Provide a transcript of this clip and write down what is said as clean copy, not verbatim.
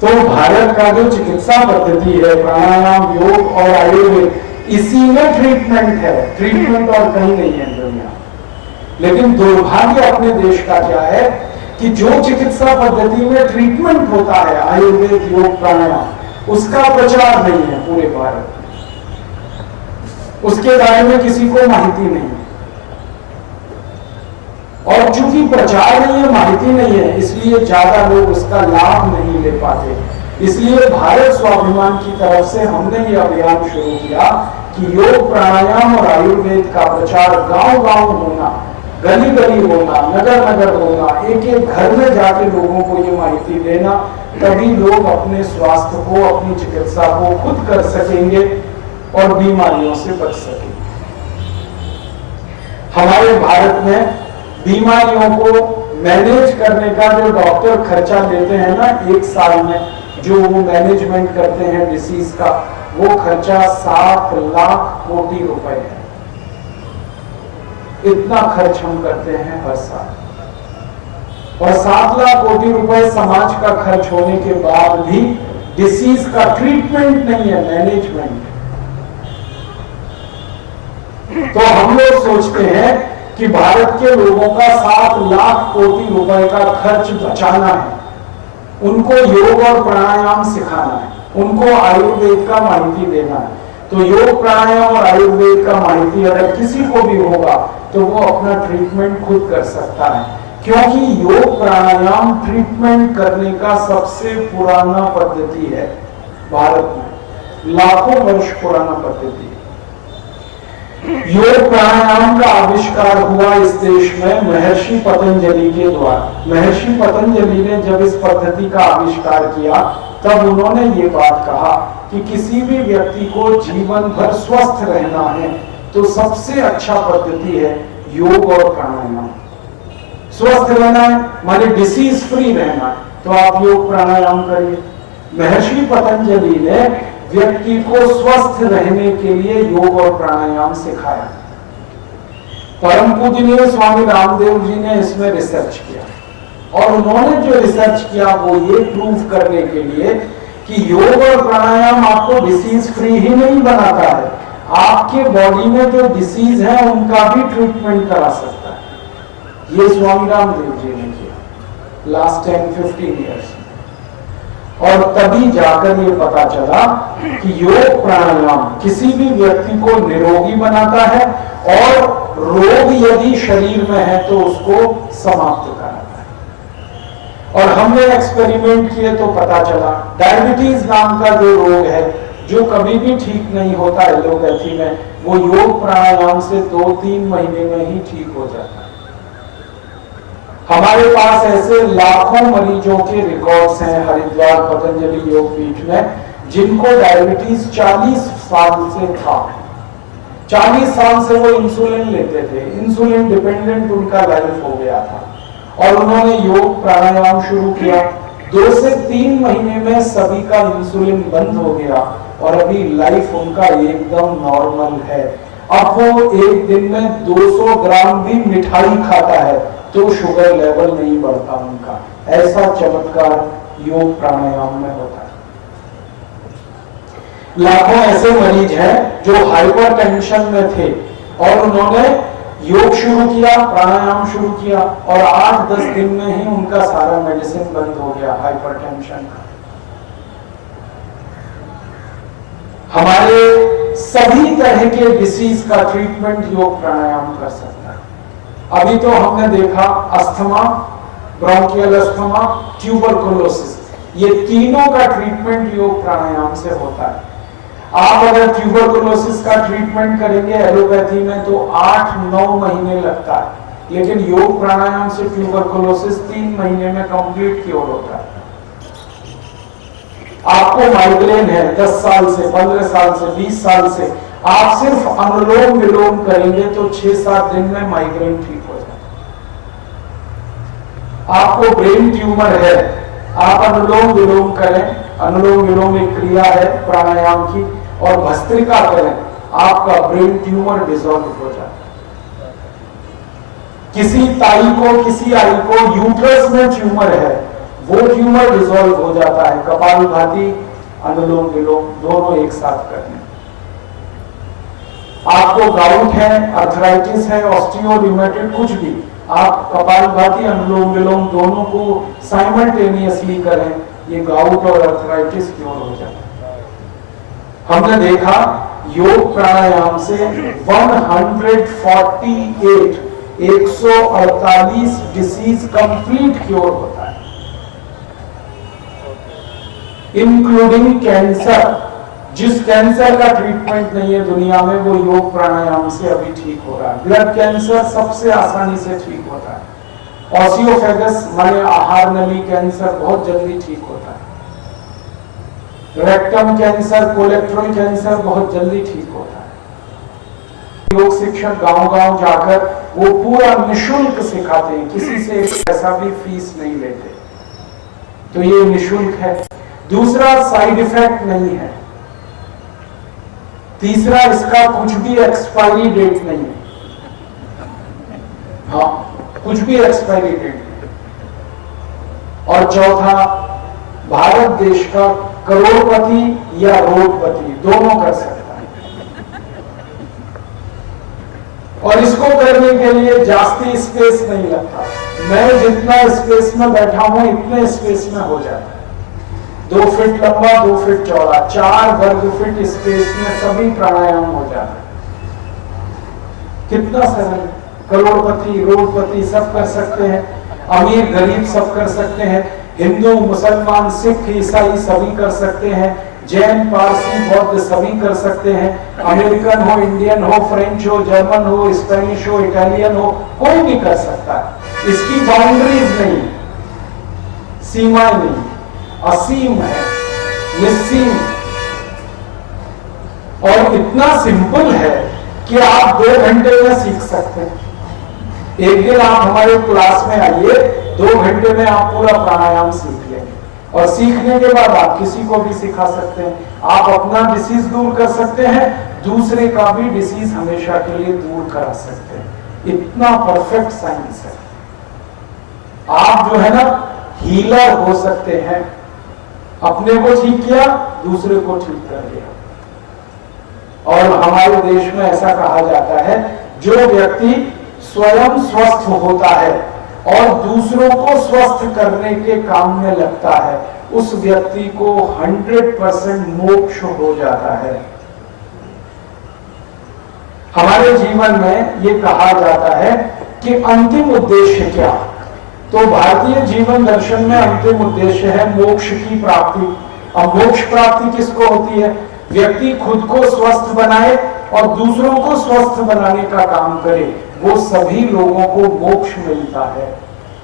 तो भारत का जो चिकित्सा पद्धति है, प्राणायाम, योग और आयुर्वेद, इसी में ट्रीटमेंट है, ट्रीटमेंट और कहीं नहीं है दुनिया। लेकिन दुर्भाग्य अपने देश का क्या है कि जो चिकित्सा पद्धति में ट्रीटमेंट होता है, आयुर्वेद, योग, प्राणायाम, उसका प्रचार नहीं है पूरे भारत में, उसके बारे में किसी को माहिती नहीं है। और चूंकि प्रचार नहीं है, माहिती नहीं है, इसलिए ज्यादा लोग उसका लाभ नहीं ले पाते। इसलिए भारत स्वाभिमान की तरफ से हमने ये अभियान शुरू किया कि योग, प्राणायाम और आयुर्वेद का प्रचार गांव-गांव होना, गली गली होना, नगर नगर होना, एक एक घर में जाके लोगों को ये माहिती देना, तभी लोग अपने स्वास्थ्य को, अपनी चिकित्सा को खुद कर सकेंगे और बीमारियों से बच सकेंगे। हमारे भारत में बीमारियों को मैनेज करने का जो डॉक्टर खर्चा देते हैं ना एक साल में, जो वो मैनेजमेंट करते हैं डिसीज का, वो खर्चा 7 लाख कोटि रुपए है। इतना खर्च हम करते हैं हर साल, और 7 लाख कोटि रुपए समाज का खर्च होने के बाद भी डिसीज का ट्रीटमेंट नहीं है, मैनेजमेंट। तो हम लोग सोचते हैं कि भारत के लोगों का 7 लाख कोटि रुपए का खर्च बचाना है, उनको योग और प्राणायाम सिखाना है, उनको आयुर्वेद का माहिती देना है। तो योग, प्राणायाम और आयुर्वेद का माहिती अगर किसी को भी होगा तो वो अपना ट्रीटमेंट खुद कर सकता है, क्योंकि योग प्राणायाम ट्रीटमेंट करने का सबसे पुराना पद्धति है भारत में, लाखों वर्ष पुराना पद्धति है। योग प्राणायाम का आविष्कार हुआ इस देश में महर्षि पतंजलि के द्वारा। महर्षि पतंजलि ने जब इस पद्धति का आविष्कार किया तब उन्होंने ये बात कहा कि किसी भी व्यक्ति को जीवन भर स्वस्थ रहना है तो सबसे अच्छा पद्धति है योग और प्राणायाम। स्वस्थ रहना है माने डिसीज फ्री रहना है तो आप योग प्राणायाम करिए। महर्षि पतंजलि ने व्यक्ति को स्वस्थ रहने के लिए योग और प्राणायाम सिखाया। परम पूजनीय स्वामी रामदेव जी ने इसमें रिसर्च किया, और उन्होंने जो रिसर्च किया वो ये प्रूव करने के लिए कि योग और प्राणायाम आपको डिसीज फ्री ही नहीं बनाता है, आपके बॉडी में जो डिसीज है उनका भी ट्रीटमेंट करा सकता है। ये स्वामी रामदेव जी ने किया लास्ट 10-15 ईयर्स। और तभी जाकर ये पता चला कि योग प्राणायाम किसी भी व्यक्ति को निरोगी बनाता है, और रोग यदि शरीर में है तो उसको समाप्त कराता है। और हमने एक्सपेरिमेंट किए तो पता चला डायबिटीज नाम का जो रोग है, जो कभी भी ठीक नहीं होता एलोपैथी में, वो योग प्राणायाम से 2-3 महीने में ही ठीक हो जाता है। हमारे पास ऐसे लाखों मरीजों के रिकॉर्ड्स हैं हरिद्वार पतंजलि योग पीठ में, जिनको डायबिटीज 40 साल से था। 40 साल से वो इंसुलिन लेते थे, इंसुलिन डिपेंडेंट उनका लाइफ हो गया था, और उन्होंने योग प्राणायाम शुरू किया। 2 से 3 महीने में सभी का इंसुलिन बंद हो गया, और अभी लाइफ उनका एकदम नॉर्मल है। अब वो एक दिन में 200 ग्राम भी मिठाई खाता है तो शुगर लेवल नहीं बढ़ता उनका। ऐसा चमत्कार योग प्राणायाम में होता है। लाखों ऐसे मरीज हैं जो हाइपरटेंशन में थे, और उन्होंने योग शुरू किया, प्राणायाम शुरू किया, और 8-10 दिन में ही उनका सारा मेडिसिन बंद हो गया हाइपरटेंशन का। हमारे सभी तरह के डिसीज का ट्रीटमेंट योग प्राणायाम कर सकता है। अभी तो हमने देखा अस्थमा, ब्रोंकियल अस्थमा, ट्यूबरकुलोसिस, ये तीनों का ट्रीटमेंट योग प्राणायाम से होता है। आप अगर ट्यूबरकुलोसिस का ट्रीटमेंट करेंगे एलोपैथी में तो 8-9 महीने लगता है, लेकिन योग प्राणायाम से ट्यूबरकुलोसिस 3 महीने में कंप्लीट क्योर होता है। आपको माइग्रेन है 10 साल से, 15 साल से, 20 साल से, आप सिर्फ अनुलोम विलोम करेंगे तो 6-7 दिन में माइग्रेन ठीक हो जाए। आपको ब्रेन ट्यूमर है, आप अनुलोम विलोम करें, अनुलोम विलोम एक क्रिया है प्राणायाम की, और भस्त्रिका करें, आपका ब्रेन ट्यूमर डिसॉल्व हो जाए। किसी ताई को, किसी आई को यूट्रस में ट्यूमर है, वो ट्यूमर डिसॉल्व हो जाता है कपालभाति, अनुलोम विलोम दोनों एक साथ करने। आपको गाउट है, अर्थराइटिस है, ऑस्टियो रूमेटॉइड, कुछ भी, आप कपालभाति अनुलोम विलोम दोनों को साइमल्टेनियसली करें, ये गाउट और अर्थराइटिस क्योर हो जाता है। हमने देखा योग प्राणायाम से 148 डिसीज कंप्लीट क्योर होता है, इंक्लूडिंग कैंसर। जिस कैंसर का ट्रीटमेंट नहीं है दुनिया में, वो योग प्राणायाम से अभी ठीक हो रहा है। ब्लड कैंसर सबसे आसानी से ठीक होता है, ऑसियोफेगस माने आहार नली कैंसर बहुत जल्दी ठीक होता है, रेक्टम कैंसर, कोलेक्ट्रल कैंसर बहुत जल्दी ठीक होता है। योग शिक्षक गांव-गांव जाकर वो पूरा निशुल्क सिखाते हैं, किसी से पैसा भी फीस नहीं लेते, तो ये निशुल्क है। दूसरा, साइड इफेक्ट नहीं है। तीसरा, इसका कुछ भी एक्सपायरी डेट नहीं है। हाँ, कुछ भी एक्सपायरी डेट नहीं। और चौथा, भारत देश का करोड़पति या रोडपति दोनों कर सकता है, और इसको करने के लिए जास्ती स्पेस नहीं लगता। मैं जितना स्पेस में बैठा हूं इतने स्पेस में हो जाता है। 2 फीट लंबा, 2 फीट चौड़ा, 4 वर्ग फीट स्पेस में सभी प्राणायाम हो जाता है। कितना सरल। करोड़पति, रोडपति सब कर सकते हैं, अमीर गरीब सब कर सकते हैं, हिंदू मुसलमान सिख ईसाई सभी कर सकते हैं, जैन पारसी बौद्ध सभी कर सकते हैं, अमेरिकन हो, इंडियन हो, फ्रेंच हो, जर्मन हो, स्पेनिश हो, इटालियन हो, कोई भी कर सकता है। इसकी बाउंड्रीज नहीं, सीमाएं नहीं, असीम है, निस्सीम, और इतना सिंपल है कि आप 2 घंटे में सीख सकते हैं। एक दिन आप हमारे क्लास में आइए, 2 घंटे में आप पूरा प्राणायाम सीख लेंगे, और सीखने के बाद आप किसी को भी सिखा सकते हैं। आप अपना डिसीज दूर कर सकते हैं, दूसरे का भी डिसीज हमेशा के लिए दूर करा सकते हैं। इतना परफेक्ट साइंस है। आप जो है ना हीलर हो सकते हैं, अपने को ठीक किया, दूसरे को ठीक कर दिया। और हमारे देश में ऐसा कहा जाता है, जो व्यक्ति स्वयं स्वस्थ होता है और दूसरों को स्वस्थ करने के काम में लगता है, उस व्यक्ति को 100% मोक्ष हो जाता है। हमारे जीवन में ये कहा जाता है कि अंतिम उद्देश्य क्या? तो भारतीय जीवन दर्शन में अंतिम उद्देश्य है मोक्ष की प्राप्ति। अब मोक्ष प्राप्ति किसको होती है? व्यक्ति खुद को स्वस्थ बनाए और दूसरों को स्वस्थ बनाने का काम करे, वो सभी लोगों को मोक्ष मिलता है।